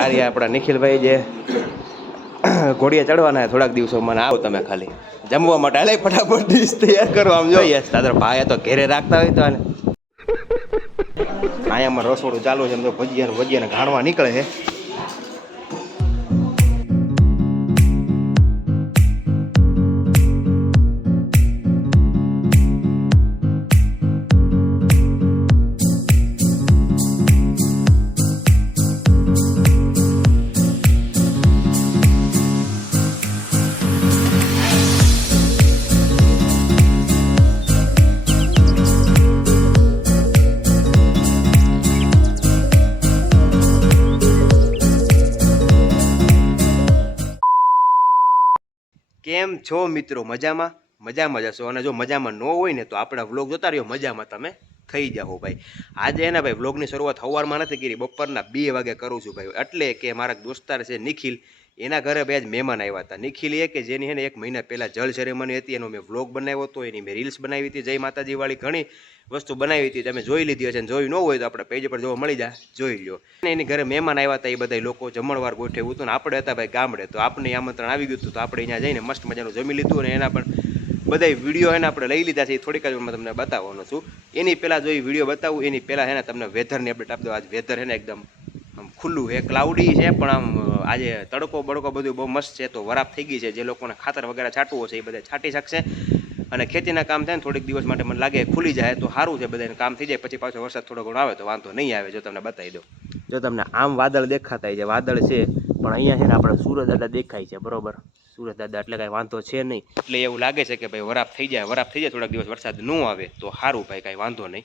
આ રહ્યા આપણા નિખિલભાઈ જે ઘોડિયા ચડવાના થોડાક દિવસોમાં આવો તમે ખાલી જમવા માટે હાલે ફટાફટ ડીશ તૈયાર કરો. આમ જોઈએ તારા ભાઈ તો ઘેરે રાખતા હોય તો હાલે. અહીંયામાં રસોડું ચાલુ છે એમ તો ભજીયાને ઘાણવા નીકળે છે. કેમ છો મિત્રો? મજામાં જશો. અને જો મજામાં ન હોય ને તો આપણા વ્લોગ જોતા રહ્યો, મજામાં તમે થઈ જાઓ ભાઈ. આજે એને ભાઈ વ્લોગની શરૂઆત સવારમાં નથી કરી, બપોરના 2 વાગે કરું છું ભાઈ. એટલે કે મારા દોસ્તાર છે નિખિલ, એના ઘરે બે જ મહેમાન આવ્યા હતા. નિખિલ એ કે જેની એને 1 મહિના પહેલાં જળ સેરેમની હતી, એનો મેં વ્લોગ બનાવ્યો હતો, એની મેં રીલ્સ બનાવી હતી, જય માતાજી વાળી ઘણી વસ્તુ બનાવી હતી. તમે જોઈ લીધી હશે, જોઈ ન હોય તો આપણે પેજ પર જોવા મળી જાય, જોઈ લો. એની ઘરે મહેમાન આવ્યા હતા, એ બધા લોકો જમણવાર ગોઠવ્યું હતું ને આપણે હતા ભાઈ ગામડે, તો આપણે આમંત્રણ આવી ગયું હતું. તો આપણે અહીંયા જઈને મસ્ત મજાનું જમી લીધું અને એના પણ બધા વિડીયો એને આપણે લઈ લીધા છે. એ થોડીક જ વારમાં તમને બતાવવાનો છું. એની પહેલાં જો એ વિડીયો બતાવું એની પહેલાં એને તમને વેધરની અપડેટ આપી દો. આજ વેધર છે ને એકદમ આમ ખુલ્લું છે, ક્લાઉડી છે, પણ આમ આજે તડકો બડકો બધું બહુ મસ્ત છે. તો વરાપ થઈ ગઈ છે, જે લોકોને ખાતર વગેરે છાંટવું છે એ બધા છાંટી શકશે. અને ખેતીના કામ થાય ને થોડીક દિવસ માટે મને લાગે ખુલી જાય તો સારું છે, બધાને કામ થઈ જાય. પછી પાછો વરસાદ થોડો ઘણો આવે તો વાંધો નહીં આવે. જો તમને બતાવી દો, જો તમને આમ વાદળ દેખાતા છે, વાદળ છે, પણ અહીંયા છે ને આપણે સુરત દાદા દેખાય છે, બરોબર. સુરત દાદા એટલે કાંઈ વાંધો છે નહીં. એટલે એવું લાગે છે કે ભાઈ વરાપ થઈ જાય થોડાક દિવસ વરસાદ ન આવે તો સારું ભાઈ, કાંઈ વાંધો નહીં.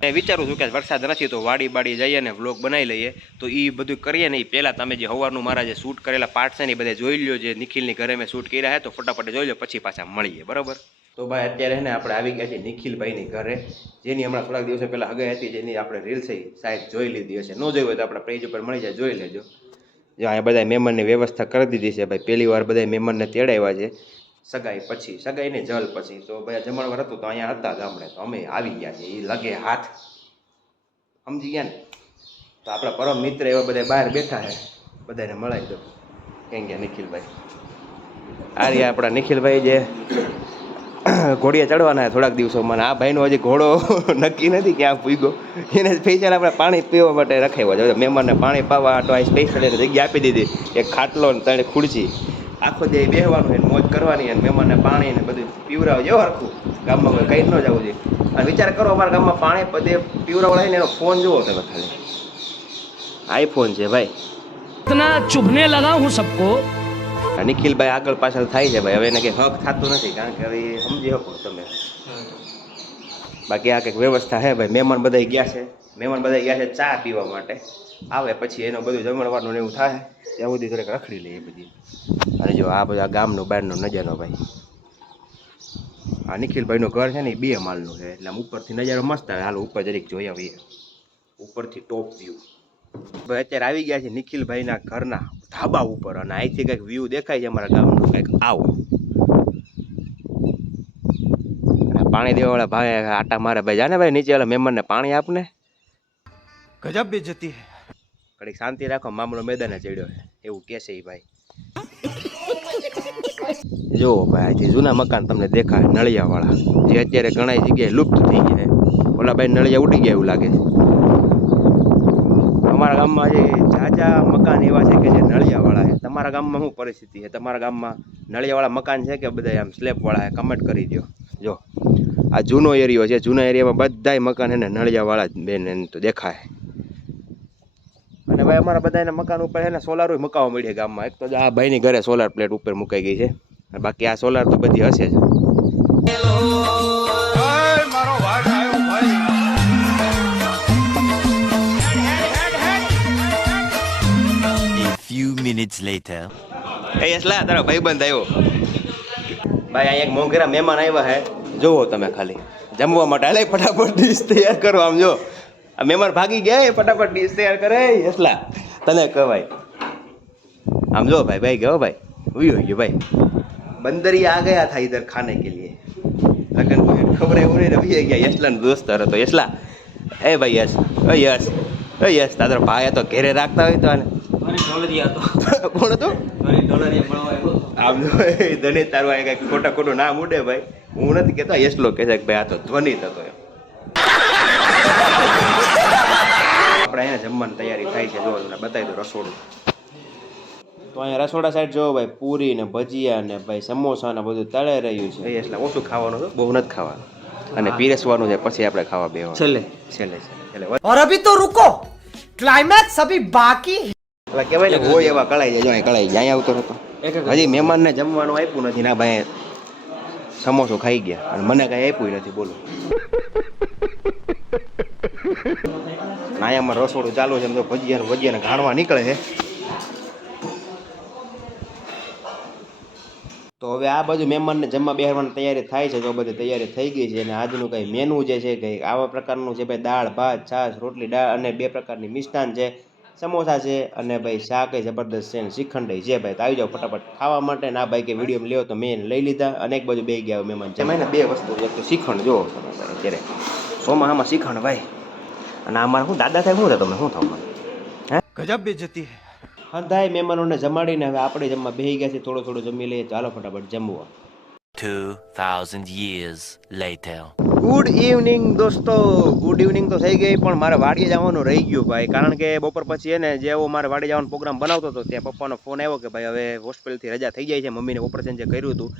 મેં વિચારું છું કે વરસાદ નથી તો વાડી જઈએ ને વ્લોગ બનાવી લઈએ. તો એ બધું કરીએ ને એ પહેલાં તમે જે સવારનું મારા જે શૂટ કરેલા પાર્ટ છે ને એ બધા જોઈ લો. જે નિખિલની ઘરે મેં શૂટ કર્યા છે તો ફટાફટ જોઈ લો, પછી પાછા મળીએ, બરાબર. તો ભાઈ અત્યારે ને આપણે આવી ગયા છીએ નિખિલભાઈની ઘરે, જેની હમણાં થોડાક દિવસો પહેલાં હગાઈ હતી, જેની આપણે રીલ્સ સાહેબ જોઈ લીધી હશે. ન જોઈ હોય તો આપણે પેજ ઉપર મળી જાય, જોઈ લેજો. જો અહીંયા બધા મહેમાનની વ્યવસ્થા કરી દીધી છે ભાઈ. પહેલી વાર બધા મહેમાનને તેડાવ્યા છે સગાઈને જલ પછી. તો ભાઈ જમણવાર હતું તો અહીંયા હતા ગામડે, તો અમે આવી ગયા છીએ. એ લગે હાથ, સમજી ગયા ને. તો આપણા પરમ મિત્ર એવા બધા બહાર બેઠા છે, બધાને મળાવી દો. કેમ ગયા નિખિલભાઈ? આ રહ્યા આપણા નિખિલભાઈ જે ઘોડિયા ચડવાના થોડાક દિવસોમાં. આ ભાઈનો હજી ઘોડો નક્કી નથી ક્યાં પૂગ્યો. એને સ્પેશિયલ આપણે પાણી પીવા માટે રખાવ્યો છે. મહેમાનને પાણી પાવા તો આ સ્પેશિયલ એને જગ્યા આપી દીધી, એક ખાટલો ને 3 ખુરશી. આખો દે બેહવાનું એને મોજ કરવાની અને મહેમાનને પાણી ને બધું પીવરાવ જેવું હરખું. ગામમાં કોઈ કંઈ ન જવું જોઈએ. અને વિચાર કરો અમારા ગામમાં પાણી બધે પીવરાવડાવીને એનો ફોન જુઓ તમે ખાલી, આઈફોન છે ભાઈ. इतना चुभने लगा हूँ सबको. નિખિલભાઈ આગળ પાછળ થાય છે ભાઈ. હવે એને કંઈ હક થતું નથી, કારણ કે હવે સમજી શકો તમે. બાકી આ કંઈક વ્યવસ્થા છે ભાઈ. મહેમાન બધા ગયા છે ચા પીવા માટે. આવે પછી એનું બધું જમણવારનું એવું થાય ત્યાં સુધી થોડીક રખડી લઈએ બધી. અને જો આ બધા ગામનો બહારનો નજારો ભાઈ. આ નિખિલભાઈનું ઘર છે ને એ 2 માળનું છે, એટલે આમ ઉપરથી નજારો મસ્ત આવે. હાલ ઉપર જરીક જોઈ આવીએ, ઉપરથી ટોપ વ્યૂ. ભાઈ અત્યારે આવી ગયા છે નિખિલભાઈના ઘરના ધાબા ઉપર, અને અહીંથી કંઈક વ્યૂ દેખાય છે અમારા ગામનું કંઈક આવો. પાણી દેવાવાળા ભાઈ આટા મારે ભાઈ. જાને ભાઈ નીચે વાળા મહેમાનને પાણી આપને. गजब बेइज्जती है. ઘડીક શાંતિ રાખો, મામલો મેદાને ચડ્યો છે એવું કહેશે એ ભાઈ. જો ભાઈ અહીંથી જૂના મકાન તમને દેખાય નળિયાવાળા, જે અત્યારે ઘણી જગ્યાએ લુપ્ત થઈ ગયા છે. ઓલા ભાઈ નળિયા ઉડી ગયા એવું લાગે છે. અમારા ગામમાં જે ઝાઝા મકાન એવા છે કે જે નળિયાવાળા છે. તમારા ગામમાં શું પરિસ્થિતિ છે? તમારા ગામમાં નળિયાવાળા મકાન છે કે બધા આમ સ્લેબવાળા છે? કમેન્ટ કરી દો. જો આ જૂનો એરિયો છે, જૂના એરિયામાં બધાય મકાન એને નળિયાવાળા જ બેન એને તો દેખાય. અને ભાઈ અમારા બધાના મકાન ઉપર છે ને સોલાર મુકાવા મળીએ ગામમાં. એક તો આ ભાઈની ઘરે સોલાર પ્લેટ ઉપર મુકાઈ ગઈ છે, બાકી આ સોલાર તો બધી હશે જ. Minutes later. એસલા તારો ભાઈબંધ આવ્યો ભાઈ. અહીંયા એક મોંઘેરા મહેમાન આવ્યા હે, જોવો તમે ખાલી જમવા માટે. હાલે ફટાફટ ડીશ તૈયાર કરો. આમ જો આ મહેમાન ભાગી ગયા, ફટાફટ ડીશ તૈયાર કરે. એસલા તને કહેવાય. આમ જો ભાઈ ગયો ભાઈ, ઉયો ગયો ભાઈ. बंदरिया आ गया था इधर खाने के लिए, लगन को खबर है उन्हें रवि गया यसला दोस्त तो यसला ए भाई यस यस यस तारा भाई तो घेरे રાખતા હોય તો કોણ હતું આમ ધની તારું આ કઈ ખોટું નામ ઉડે ભાઈ. હું નથી કહેતો, યશલો કહે છે કે ભાઈ આ તો ધ્વનિ થતો એમ. આપણે અહીંયા જમવાની તૈયારી થાય છે, જો તમને બતાવી દો રસોડું. તો અહીંયા રસોડા સાઈડ જો ભાઈ પૂરી ને ભજીયા ને ભાઈ સમોસા ને બધું તળાઈ રહ્યું છે. એટલે ઓછું ખાવાનું હતું, બહુ નથી ખાવાનું. અને પીરસવાનું છે, પછી આપણે ખાવા બેવાનું છેલ્લે. और अभी तो रुको, क्लाइमैक्स अभी बाकी. એટલે કહેવાય ને હોય એવા કળાઈ જાય. જો અહીં કળાઈ જાય આવતો હતો. હજી મહેમાનને જમવાનું આપ્યું નથી. ના ભાઈ સમોસો ખાઈ ગયા અને મને કાંઈ આપ્યું નથી. બોલો અહીંયા અમારે રસોડું ચાલુ છે. એમ તો ભજીયાને ઘાણવા નીકળે છે. તો હવે આ બધું મહેમાનને જમવા બેસવાની તૈયારી થાય છે. તો બધી તૈયારી થઈ ગઈ છે. અને આજનું કંઈ મેનુ જે છે કંઈ આવા પ્રકારનું છે ભાઈ. દાળ ભાત છાશ રોટલી દાળ અને 2 પ્રકારની મિષ્ટાન છે, સમોસા છે અને ભાઈ શાક જબરદસ્ત છે ને શ્રીખંડ છે ભાઈ. તો આવી જાઓ ફટાફટ ખાવા માટે. ના ભાઈ કે વિડીયો લેવો તો મેં લઈ લીધા અને એક બાજુ બે ગયા મહેમાન છે. એમાં 2 વસ્તુ, એક તો શ્રીખંડ જો તમે અત્યારે સોમાહામાં શ્રીખંડ ભાઈ. અને અમારે શું દાદા થાય શું થાય તમે શું થાવ મને હે गजब बेइज्जती है. હંધાય મહેમાનોને જમાડીને હવે આપણે જમવા બેસી ગયા છે. થોડું જમી લઈએ તો હાલો ફટાફટ જમવા. 2000 years later. ગુડ ઇવનિંગ દોસ્તો. ગુડ ઇવનિંગ તો થઈ ગઈ, પણ મારે વાડીએ જવાનું રહી ગયું ભાઈ. કારણ કે બપોર પછી એને જેવો મારે વાડીએ જવાનો પ્રોગ્રામ બનાવતો હતો ત્યાં પપ્પાનો ફોન આવ્યો કે ભાઈ હવે હોસ્પિટલથી રજા થઈ જાય છે. મમ્મીને ઓપરેશન જે કર્યું હતું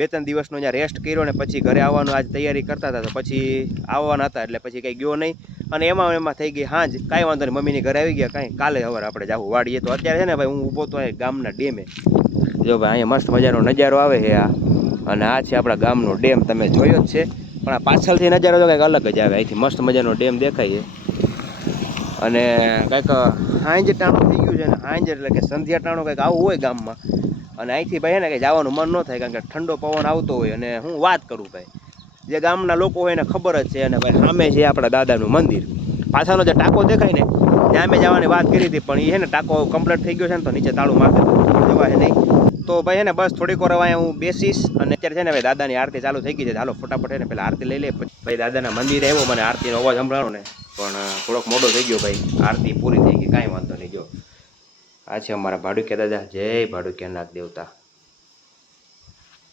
2-3 દિવસનો ત્યાં રેસ્ટ કર્યો ને પછી ઘરે આવવાનું આજ તૈયારી કરતા હતા. તો પછી આવવાના હતા એટલે પછી કંઈ ગયો નહીં. અને એમાં થઈ ગઈ હાંજ. કાંઈ વાંધો નહીં, મમ્મીની ઘરે આવી ગયા. કાંઈ કાલે સવારે આપણે જવું વાડીએ. તો અત્યારે છે ને ભાઈ હું ઊભો તો ગામના ડેમે. જો ભાઈ અહીંયા મસ્ત મજાનો નજારો આવે છે આ. અને આ છે આપણા ગામનો ડેમ, તમે જોયો જ છે. પણ આ પાછળથી નજારો તો કંઈક અલગ જ આવે. અહીંથી મસ્ત મજાનો ડેમ દેખાય છે. અને કંઈક હાંજ ટાણું થઈ ગયું છે ને. હાંજ એટલે કે સંધ્યા ટાણું કંઈક આવું હોય ગામમાં. અને અહીંથી ભાઈ ને કંઈ જવાનું મન ન થાય કારણ કે ઠંડો પવન આવતો હોય. અને હું વાત કરું ભાઈ, જે ગામના લોકો હોય એને ખબર જ છે. અને ભાઈ સામે છે આપણા દાદાનું મંદિર. પાછળનો જે ટાંકો દેખાય ને ત્યાં મેં જવાની વાત કરી હતી, પણ એ છે ને ટાંકો કમ્પ્લીટ થઈ ગયો છે ને તો નીચે તાળું મારી દીધું, જવા છે નહીં. તો ભાઈ છે ને બસ થોડીક વાર હવે હું બેસીશ. અને અત્યારે છે ને ભાઈ દાદાની આરતી ચાલુ થઈ ગઈ છે. હાલો ફટાફટ છે ને પહેલાં આરતી લઈ લે. ભાઈ દાદાના મંદિરે આવ્યો, મને આરતીનો અવાજ સંભળાણો ને પણ થોડોક મોડો થઈ ગયો ભાઈ. આરતી પૂરી થઈ ગઈ, કાંઈ વાંધો નહીં. જો આ છે અમારા ભાડુક્યા દાદા. જય ભાડુક્યા નાગ દેવતા.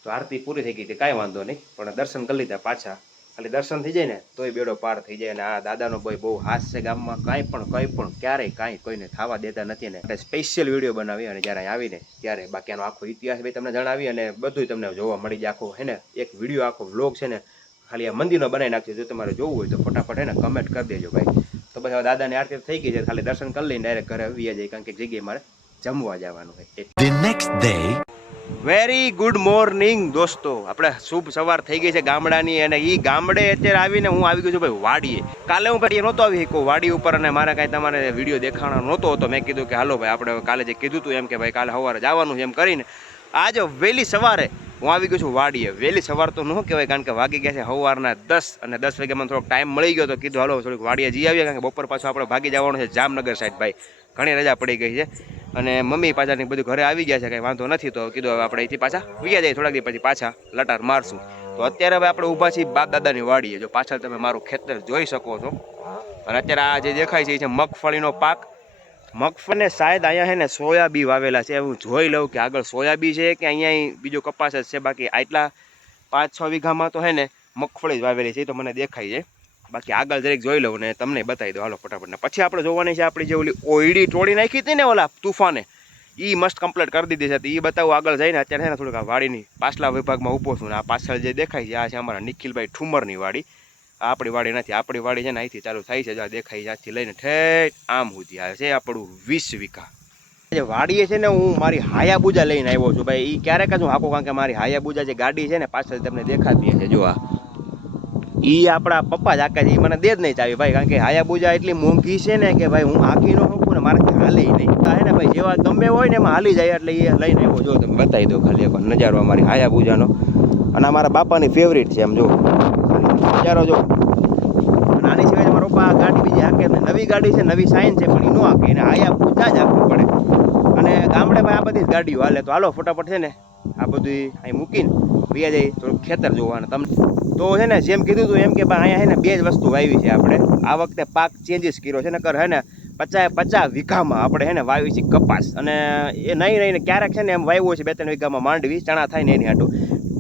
તો આરતી પૂરી થઈ ગઈ હતી, કાંઈ વાંધો નહીં. પણ દર્શન કરી લીધા પાછા. ખાલી દર્શન થઈ જાય ને તોય બેડો પાર થઈ જાય. અને આ દાદાનો ભાઈ બહુ હાસ છે ગામમાં. કંઈ પણ ક્યારેય કાંઈ કોઈને થવા દેતા નથી. ને સ્પેશિયલ વિડીયો બનાવી અને જ્યારે આવીને ત્યારે બાકીનો આખો ઇતિહાસ ભાઈ તમને જણાવી અને બધું તમને જોવા મળી જાય. આખો હે ને એક વિડીયો આખો વ્લોગ છે ને ખાલી આ મંદિરનો બનાવી નાખ્યો. જો તમારે જોવું હોય તો ફટાફટ હે ને કમેન્ટ કરી દેજો ભાઈ. તો પછી હવે દાદાની આરતી થઈ ગઈ છે, ખાલી દર્શન કરી લઈને ડાયરેક્ટ ઘરે આવી જાય. કારણ કે જગ્યાએ મારે જમવા જવાનું હોય. The next day. Very good morning દોસ્તો. આપણે શુભ સવાર થઈ ગઈ છે ગામડાની. અને એ ગામડે અત્યારે આવીને હું આવી ગયો છું ભાઈ વાડીએ. કાલે હું ભાઈ નહોતો આવી શક્યો વાડી ઉપર અને મારે કાંઈ તમારે વિડીયો દેખાવાનો નહોતો હતો. મેં કીધું કે હાલો ભાઈ આપણે કાલે જે કીધું હતું એમ કે ભાઈ કાલે સવારે જવાનું છે એમ કરીને આજે વહેલી સવારે હું આવી ગયો છું વાડીએ. વહેલી સવાર તો ન કહેવાય કારણ કે વાગી ગયા છે સવારના 10 અને 10 વાગે મને થોડોક ટાઈમ મળી ગયો તો કીધું હાલો થોડીક વાડીએ જઈ આવીએ. કારણ કે બપોર પાછું આપણે ભાગી જવાનું છે જામનગર સાઈડ ભાઈ. ઘણી રજા પડી ગઈ છે અને મમ્મી પાછાની બધું ઘરે આવી ગયા છે, કંઈ વાંધો નથી. તો કીધું હવે આપણે અહીંથી પાછા વ્યા જઈએ, થોડાક દી પછી પાછા લટાર મારશું. તો અત્યારે હવે આપણે ઊભા છીએ બાપ દાદાની વાડીએ. જો પાછળ તમે મારું ખેતર જોઈ શકો છો. અને અત્યારે આ જે દેખાય છે એ છે મગફળીનો પાક. મગફળીને શાયદ અહીંયા છે ને સોયાબી વાવેલા છે. હું જોઈ લઉં કે આગળ સોયાબી છે કે અહીંયા બીજો કપાસ જ છે. બાકી આટલા 5-6 વીઘામાં તો છે ને મગફળી જ વાવેલી છે, એ તો મને દેખાય છે. બાકી આગળ જરીક જોઈ લઉં ને તમને બતાવી દો હાલો ફટાફટ. પછી આપણે જોવાની છે આપણી જે ઓલી ઓયડી તોડી નાખી હતી ને ઓલા તુફાને, એ મસ્ત કમ્પ્લીટ કરી દીધી છે. એ બતાવું આગળ જઈને. અત્યારે છે ને થોડીક આ વાડીની પાછલા વિભાગમાં ઊભો છું ને આ પાછળ જે દેખાય છે આ છે અમારા નિખિલભાઈ ઠુમરની વાડી. આપણી વાડી નથી, આપણી વાડી છે ને અહીંથી ચાલુ થાય છે. જ્યાં દેખાય છે આજથી લઈને ઠેઠ આમ સુધી આવે છે આપણું 20 વીઘા. જે વાડીએ છે ને હું મારી હાયાબુજા લઈને આવ્યો છું ભાઈ. એ ક્યારેક જ હું હાકો કારણ કે મારી હાયાબુજા જે ગાડી છે ને પાછળ તમને દેખાતી છે જો આ એ આપણા પપ્પા જ આખા છે. એ મને દે જ નહીં ચાવી ભાઈ કારણ કે હાયાબુજા એટલી મોંઘી છે ને કે ભાઈ હું આખી ન શકું ને મારાથી હાલી નહીં. હે ને ભાઈ જેવા ગમે હોય ને એમાં હાલી જાય એટલે એ લઈને આવ્યો. જો તમે બતાવી દો ખાલી એક નજારો અમારી હાયાબુજાનો. અને અમારા બાપાની ફેવરિટ છે એમ જો નજારો જો. નાની સિવાય મારા પપ્પા ગાડી બીજી હાકે નવી ગાડી છે, નવી સાઇન છે પણ એ ન હાકે, એને હાયાબુજા જ હાકવું પડે. અને ગામડે ભાઈ આ બધી જ ગાડીઓ હાલે. તો હાલો ફટાફટ છે ને આ બધું અહીં મૂકીને વ્યા જાય થોડુંક ખેતર જોવાના તમને. તો છે ને જેમ કીધું હતું એમ કે ભાઈ અહીંયા છે ને 2 જ વસ્તુ વાવી છે આપણે. આ વખતે પાક ચેન્જીસ કર્યો છે. નકર હે ને 50 વીઘામાં આપણે હે ને વાવી છે કપાસ. અને એ નહીં ને ક્યારેક છે ને એમ વાવ્યો છે 2-3 વીઘામાં માંડવી ચણા થાય ને એની હાટું.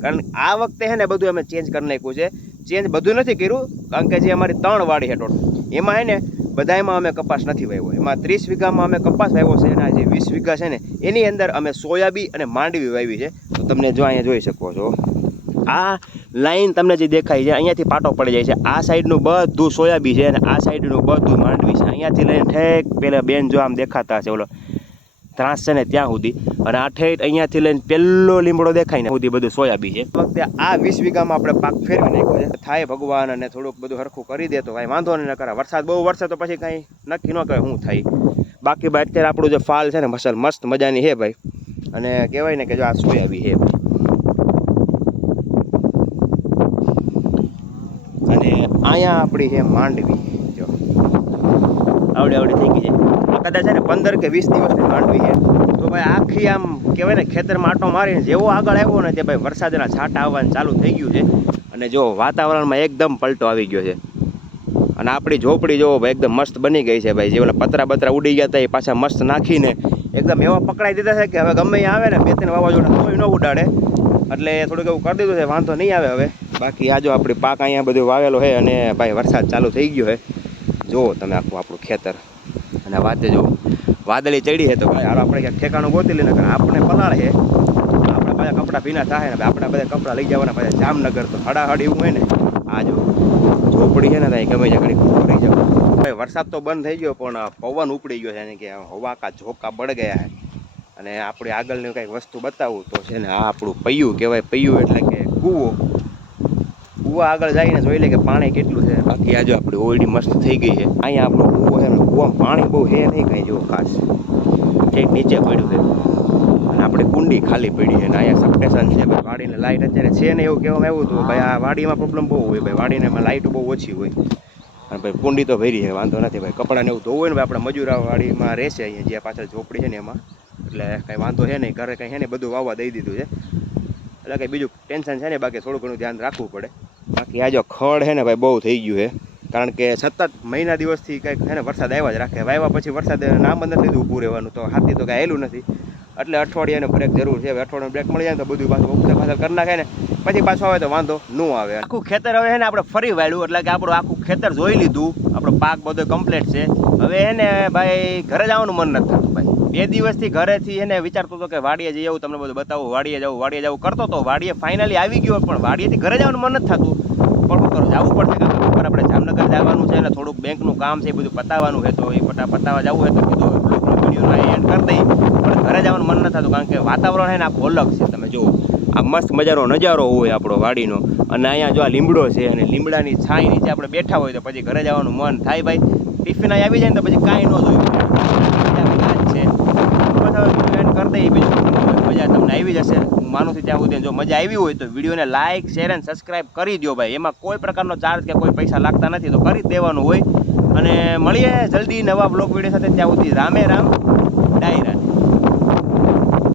કારણ કે આ વખતે હે ને બધું અમે ચેન્જ કરી નાખ્યું છે. ચેન્જ બધું નથી કર્યું કારણ કે જે અમારી 3 વાડી હેઠળ એમાં હે ને બધામાં અમે કપાસ નથી વાવ્યો. એમાં 30 વીઘામાં અમે કપાસ વાવ્યો છે અને જે 20 વીઘા છે ને એની અંદર અમે સોયાબી અને માંડવી વાવી છે. તો તમને જો અહીંયા જોઈ શકો છો આ લાઈન તમને જે દેખાય છે અહીંયાથી પાટો પડી જાય છે. આ સાઈડનું બધું સોયાબી છે અને આ સાઈડનું બધું માંડવી છે. અહીંયાથી લઈને ઠેક પેલા બેન જો આમ દેખાતા છે ઓલો ત્રાસ છે ને ત્યાં સુધી, અને આ ઠેઠ અહીંયાથી લઈને પેલો લીમડો દેખાય ને સુધી બધું સોયાબી છે. વખતે આ 20 વીઘામાં આપણે પાક ફેરવી નાખ્યો છે. થાય ભગવાન અને થોડુંક બધું હરખું કરી દે તો કાંઈ વાંધો નહીં. કરે વરસાદ બહુ વરસે તો પછી કાંઈ નક્કી ન કહેવાય શું થાય. બાકી ભાઈ અત્યારે આપણું જે ફાલ છે ને મસલ મસ્ત મજાની છે ભાઈ. અને કહેવાય ને કે જો આ સોયાબી છે ભાઈ. અને અહીંયા આપણી છે માંડવી. જો આવડી થઈ ગઈ છે. કદાચ છે ને 15 કે 20 દિવસની માંડવી છે. તો ભાઈ આખી આમ કહેવાય ને ખેતરમાં આટો મારીને જેવો આગળ આવ્યો ને તે ભાઈ વરસાદના છાંટા આવવાનું ચાલુ થઈ ગયું છે. અને જો વાતાવરણમાં એકદમ પલટો આવી ગયો છે. અને આપણી ઝોપડી જો ભાઈ એકદમ મસ્ત બની ગઈ છે ભાઈ. જે ઓલા પતરા ઉડી ગયા હતા એ પાછા મસ્ત નાખીને એકદમ એવા પકડાઈ દીધા છે કે હવે ગમે એ આવે ને 2-3 વાવાઝોડા તોય ન ઉડાડે. એટલે થોડુંક એવું કરી દીધું છે, વાંધો નહીં આવે હવે. બાકી આ જો આપણી પાક અહીંયા બધું વાવેલો છે અને ભાઈ વરસાદ ચાલુ થઈ ગયો છે. જુઓ તમે આખું આપણું ખેતર. અને વાતે જો વાદળી ચડી છે તો ભાઈ હાલો આપણે ક્યાંક ઠેકાણું ગોતી લઈને આપણે પલાળ છે. આપણા બધા કપડાં ભીના થાય ને આપણા બધા કપડાં લઈ જવાના પાછા જામનગર. તો હડાહડ એવું હોય ને આ જો ઝોપડી છે ને ત્યાં ગમે ત્યાં ઘડી રહી જાવ. ભાઈ વરસાદ તો બંધ થઈ ગયો પણ પવન ઉપડી ગયો છે ને કે હવા કા ઝોકા બળ ગયા છે. અને આપણે આગળની કંઈક વસ્તુ બતાવું તો છે ને આ આપણું પૈયું કહેવાય. પૈયું એટલે કે કૂવો. કૂવા આગળ જઈને જોઈ લે કે પાણી કેટલું છે. બાકી આ જો આપણી ઓરડી મસ્ત થઈ ગઈ છે. અહીંયા આપણો કૂવો છે, કૂવામાં પાણી બહુ છે નહીં કાંઈ જેવું ખાસ. ઠેક નીચે પડ્યું છે અને આપણે કુંડી ખાલી પડી છે. અને અહીંયા સબસ્ટેશન છે ભાઈ. વાડીને લાઇટ અત્યારે છે ને એવું કહેવામાં આવ્યું હતું ભાઈ. આ વાડીમાં પ્રોબ્લેમ બહુ હોય ભાઈ. વાડીને લાઇટ બહુ ઓછી હોય. અને ભાઈ કુંડી તો ભરી છે, વાંધો નથી ભાઈ. કપડાને એવું ધોવું હોય ને આપણે મજૂરાવાડીમાં રહેશે અહીંયા જ્યાં પાછળ ઝોપડી છે ને એમાં. એટલે કાંઈ વાંધો છે નહીં. ઘરે કંઈ છે ને બધું વાવવા દઈ દીધું છે. એટલે કંઈ બીજું ટેન્શન છે ને. બાકી થોડું ઘણું ધ્યાન રાખવું પડે. બાકી આ જો ખડ છે ને ભાઈ બહુ થઈ ગયું છે. કારણ કે સતત મહિના દિવસથી કંઈક છે ને વરસાદ આવ્યા જ રાખે. વાવ્યા પછી વરસાદ નામ જ નથી લીધું ઊભું રહેવાનું. તો હાથી તો કાંઈ હેલું નથી. એટલે અઠવાડિયાને બ્રેક જરૂર છે. હવે અઠવાડિયાનું બ્રેક મળી જાય તો બધું પાછું ઉખતા પાછળ કરી નાખે ને પછી પાછું આવે તો વાંધો ન આવે. આખું ખેતર હવે છે ને આપણે ફરી વાળ્યું. એટલે કે આપણું આખું ખેતર જોઈ લીધું. આપણો પાક બધો કમ્પ્લીટ છે. હવે એને ભાઈ ઘરે જવાનું મન નથી થતું ભાઈ. 2 દિવસથી ઘરેથી એને વિચારતો હતો કે વાડીએ જઈ આવું, તમને બધું બતાવું, વાડીએ જવું કરતો હતો. વાડીએ ફાઇનલી આવી ગયો પણ વાડીએથી ઘરે જવાનું મન નથી થતું. પણ શું કરું, જવું પડશે કારણ કે આપણે જામનગર જવાનું છે ને થોડુંક બેંકનું કામ છે એ બધું પતાવવાનું છે. તો એ પતાવવા જવું હોય તો કીધું વિડીયો એન્ડ કરી દઈ. પણ ઘરે જવાનું મન નથી થતું કારણ કે વાતાવરણ છે ને આખું અલગ છે. તમે જુઓ આ મસ્ત મજાનો નજારો હોય આપણો વાડીનો. અને અહીંયા જો આ લીમડો છે અને લીમડાની છાંય નીચે આપણે બેઠા હોય તો પછી ઘરે જવાનું મન થાય ભાઈ. ટિફિન આવી જાય ને તો પછી કાંઈ ન જોયું છે. કરી દઈએ બીજું મજા તમને આવી જશે. હું માનું છું ત્યાં સુધી જો મજા આવી હોય તો વિડીયોને લાઇક શેર અને સબસ્ક્રાઈબ કરી દો ભાઈ. એમાં કોઈ પ્રકારનો ચાર્જ કે કોઈ પૈસા લાગતા નથી તો કરી જ દેવાનું હોય. અને મળીએ જલ્દી નવા બ્લોગ વિડીયો સાથે. ત્યાં સુધી રામે રામ.